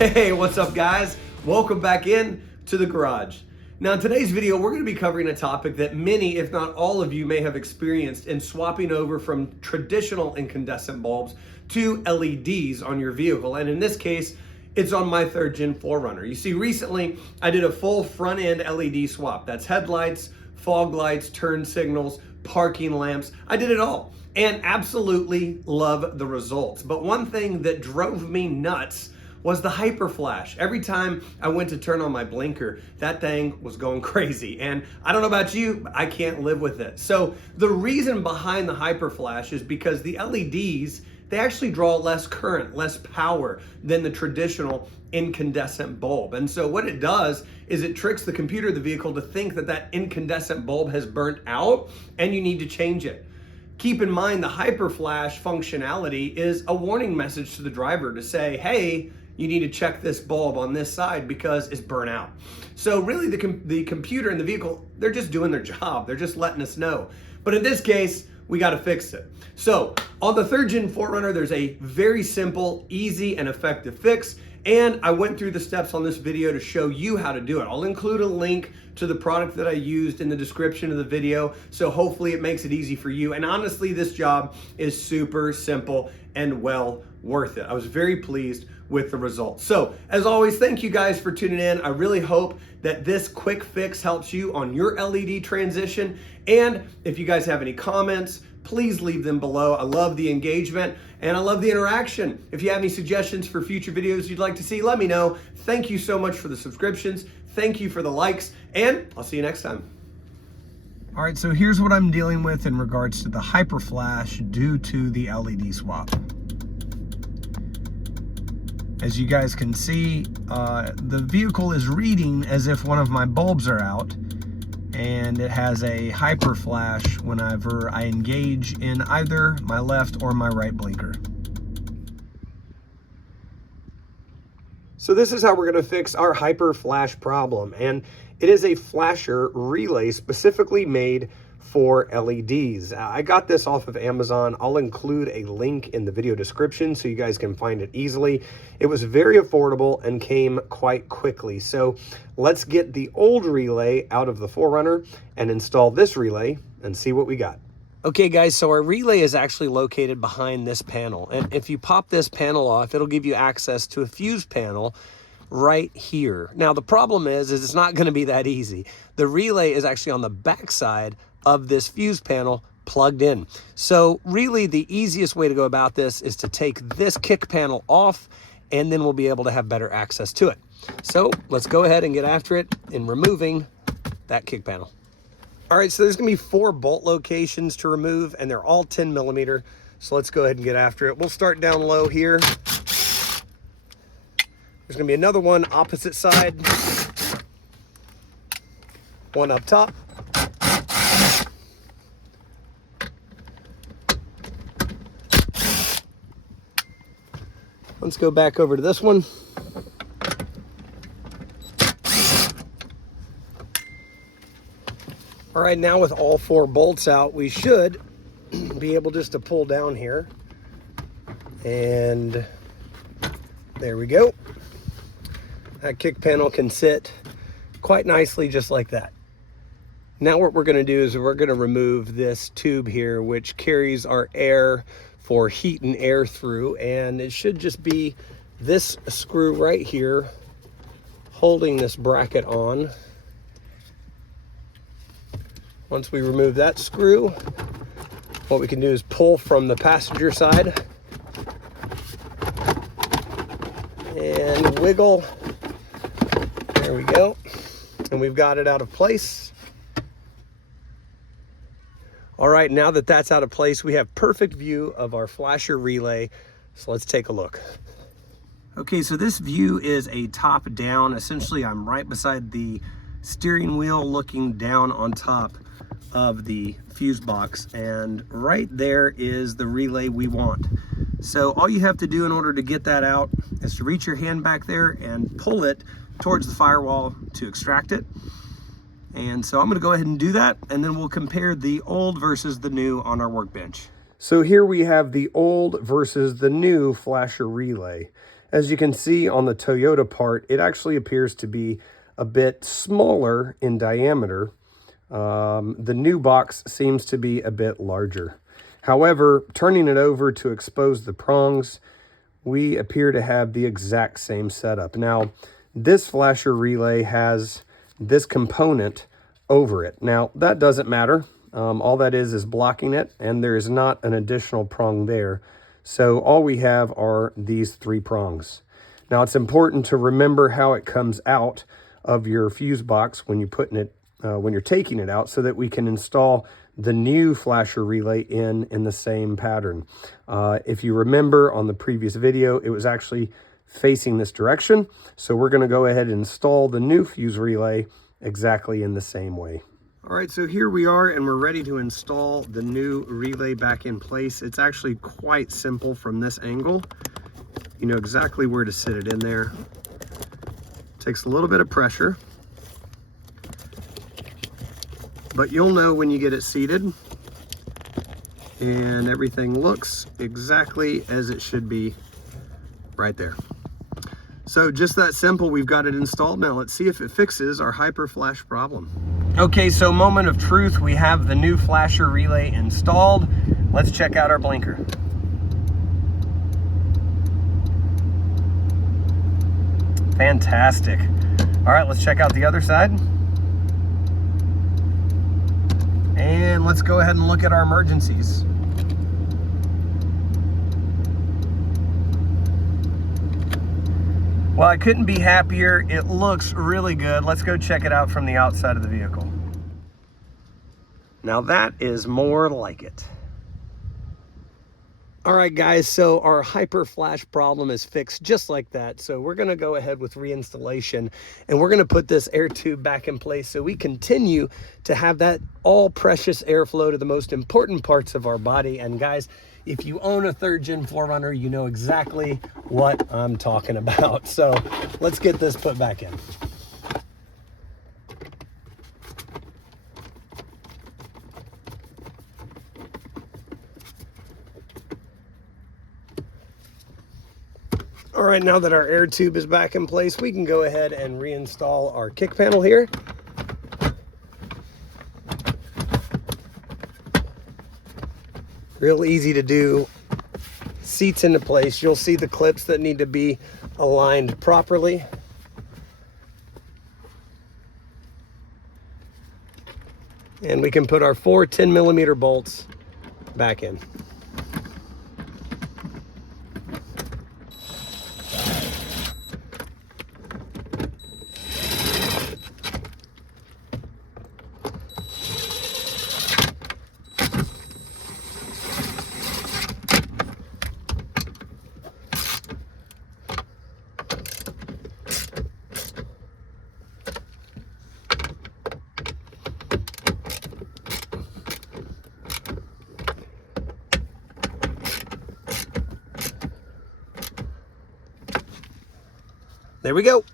Hey, what's up guys? Welcome back in to the garage. Now in today's video, we're going to be covering a topic that many, if not all of you, may have experienced in swapping over from traditional incandescent bulbs to LEDs on your vehicle. And in this case, it's on my 3rd gen 4Runner. You see, recently I did a full front end LED swap. That's headlights, fog lights, turn signals, parking lamps. I did it all and absolutely love the results. But one thing that drove me nuts was the hyper flash. Every time I went to turn on my blinker, that thing was going crazy. And I don't know about you, but I can't live with it. So the reason behind the hyper flash is because the LEDs, they actually draw less current, less power than the traditional incandescent bulb. And so what it does is it tricks the computer of the vehicle to think that that incandescent bulb has burnt out and you need to change it. Keep in mind the hyper flash functionality is a warning message to the driver to say, hey, you need to check this bulb on this side because it's burnt out. So really the computer and the vehicle, they're just doing their job. They're just letting us know. But in this case, we got to fix it. So on the 3rd gen 4Runner, there's a very simple, easy, and effective fix. And I went through the steps on this video to show you how to do it. I'll include a link to the product that I used in the description of the video. So hopefully it makes it easy for you. And honestly, this job is super simple and well worth it. I was very pleased with the results. So as always, thank you guys for tuning in. I really hope that this quick fix helps you on your LED transition. And if you guys have any comments, please leave them below. I love the engagement and I love the interaction. If you have any suggestions for future videos you'd like to see, let me know. Thank you so much for the subscriptions. Thank you for the likes, and I'll see you next time. All right, so here's what I'm dealing with in regards to the hyper flash due to the LED swap. As you guys can see, the vehicle is reading as if one of my bulbs are out, and it has a hyper flash whenever I engage in either my left or my right blinker. So this is how we're going to fix our hyper flash problem, and it is a flasher relay specifically made for LEDs. I got this off of Amazon. I'll include a link in the video description so you guys can find it easily. It was very affordable and came quite quickly. So let's get the old relay out of the 4Runner and install this relay and see what we got. Okay guys, so our relay is actually located behind this panel. And if you pop this panel off, it'll give you access to a fuse panel right here. Now the problem is it's not going to be that easy. The relay is actually on the back side of this fuse panel plugged in. So really the easiest way to go about this is to take this kick panel off, and then we'll be able to have better access to it. So let's go ahead and get after it in removing that kick panel. All right, so there's gonna be 4 bolt locations to remove, and they're all 10 millimeter. So let's go ahead and get after it. We'll start down low here. There's gonna be another one opposite side, one up top. Let's go back over to this one. All right, now with all 4 bolts out, we should be able just to pull down here. And there we go. That kick panel can sit quite nicely just like that. Now what we're gonna do is we're gonna remove this tube here, which carries our air for heat and air through, and it should just be this screw right here holding this bracket on. Once we remove that screw, what we can do is pull from the passenger side and wiggle. There we go. And we've got it out of place. All right, now that that's out of place, we have perfect view of our flasher relay. So let's take a look. Okay, so this view is a top down. Essentially, I'm right beside the steering wheel looking down on top of the fuse box, and right there is the relay we want. So all you have to do in order to get that out is to reach your hand back there and pull it towards the firewall to extract it. And so I'm going to go ahead and do that, and then we'll compare the old versus the new on our workbench. So here we have the old versus the new flasher relay. As you can see on the Toyota part, it actually appears to be a bit smaller in diameter. The new box seems to be a bit larger. However, turning it over to expose the prongs, we appear to have the exact same setup. Now, this flasher relay has this component over it. Now, that doesn't matter. All that is blocking it, and there is not an additional prong there. So all we have are these 3 prongs. Now, it's important to remember how it comes out of your fuse box when you're taking it out, so that we can install the new flasher relay in the same pattern. If you remember on the previous video, it was actually facing this direction. So we're going to go ahead and install the new fuse relay exactly in the same way. All right, so here we are, and we're ready to install the new relay back in place. It's actually quite simple from this angle. You know exactly where to sit it in there. Takes a little bit of pressure, but you'll know when you get it seated, and everything looks exactly as it should be right there. So just that simple, we've got it installed. Now let's see if it fixes our hyper flash problem. Okay, so moment of truth, we have the new flasher relay installed. Let's check out our blinker. Fantastic. All right, let's check out the other side. And let's go ahead and look at our emergencies. Well, I couldn't be happier. It looks really good. Let's go check it out from the outside of the vehicle. Now that is more like it. All right, guys, so our hyper flash problem is fixed just like that. So we're gonna go ahead with reinstallation, and we're gonna put this air tube back in place so we continue to have that all precious airflow to the most important parts of our body. And guys, if you own a 3rd gen 4Runner, you know exactly what I'm talking about. So let's get this put back in. All right, now that our air tube is back in place, we can go ahead and reinstall our kick panel here. Real easy to do. Seats into place. You'll see the clips that need to be aligned properly. And we can put our 4 10mm bolts back in. There we go.